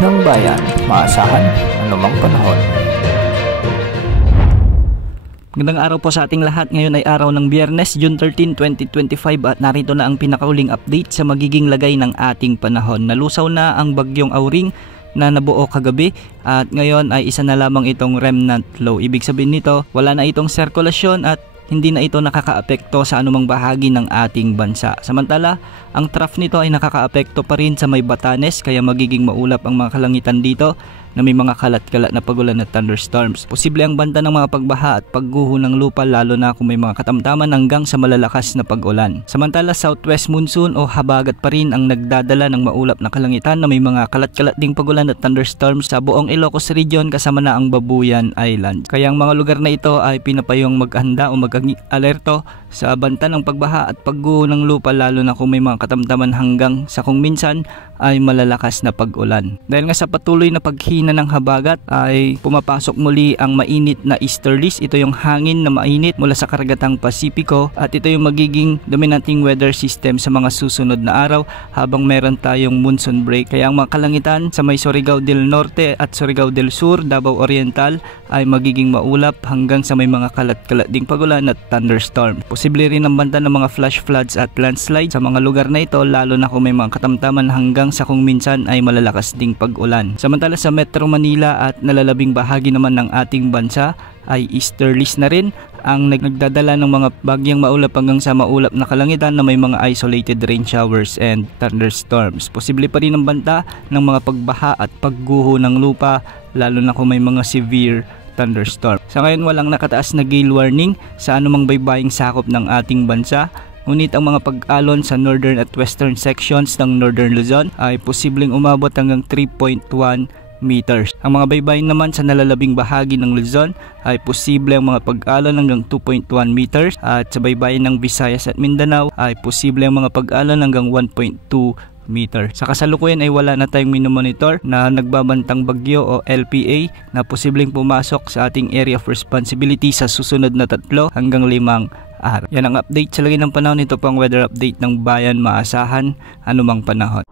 ng bayan, maasahan anumang panahon. Magandang araw po sa ating lahat. Ngayon ay araw ng Biyernes, June 13, 2025 at narito na ang pinakauling update sa magiging lagay ng ating panahon. Nalusaw na ang bagyong Auring na nabuo kagabi at ngayon ay isa na lamang itong remnant low. Ibig sabihin nito, wala na itong sirkulasyon at hindi na ito nakakaapekto sa anumang bahagi ng ating bansa. Samantala, ang trough nito ay nakakaapekto pa rin sa may Batanes kaya magiging maulap ang mga kalangitan dito na may mga kalat-kalat na pagulan at thunderstorms. Posible ang banta ng mga pagbaha at pagguho ng lupa lalo na kung may mga katamtaman hanggang sa malalakas na pag-ulan. Samantala, southwest monsoon o habagat pa rin ang nagdadala ng maulap na kalangitan na may mga kalat-kalat ding pagulan at thunderstorms sa buong Ilocos Region kasama na ang Babuyan Island. Kaya ang mga lugar na ito ay pinapayong maghanda o mag-alerto sa banta ng pagbaha at pagguho ng lupa lalo na kung may mga katamtaman hanggang sa kung minsan ay malalakas na pag-ulan. Dahil nga sa patuloy na paghina ng habagat ay pumapasok muli ang mainit na easterlies. Ito yung hangin na mainit mula sa karagatang Pasipiko at ito yung magiging dominating weather system sa mga susunod na araw habang meron tayong monsoon break. Kaya ang mga kalangitan sa may Surigao del Norte at Surigao del Sur, Davao Oriental ay magiging maulap hanggang sa may mga kalat-kalat ding pagulan at thunderstorm. Posible rin ang banta ng mga flash floods at landslide sa mga lugar na ito lalo na kung may mga katamtaman hanggang sa kung minsan ay malalakas ding pag-ulan. Samantala sa Metro Manila at nalalabing bahagi naman ng ating bansa ay easterlies na rin ang nagdadala ng mga bagyang maulap hanggang sa maulap na kalangitan na may mga isolated rain showers and thunderstorms. Posible pa rin ang banta ng mga pagbaha at pagguho ng lupa lalo na kung may mga severe thunderstorm. Sa ngayon walang nakataas na gale warning sa anumang baybaying sakop ng ating bansa. Ngunit ang mga pag-alon sa northern at western sections ng Northern Luzon ay posibleng umabot hanggang 3.1 meters. Ang mga baybayin naman sa nalalabing bahagi ng Luzon ay posible ang mga pag-alon hanggang 2.1 meters at sa baybayin ng Visayas at Mindanao ay posible ang mga pag-alon hanggang 1.2 meter. Sa kasalukuyan ay wala na tayong minomonitor na nagbabantang bagyo o LPA na posibleng pumasok sa ating area of responsibility sa susunod na 3 hanggang 5 araw. Yan ang update sa lagay ng panahon. Ito pang weather update ng bayan, maasahan anumang panahon.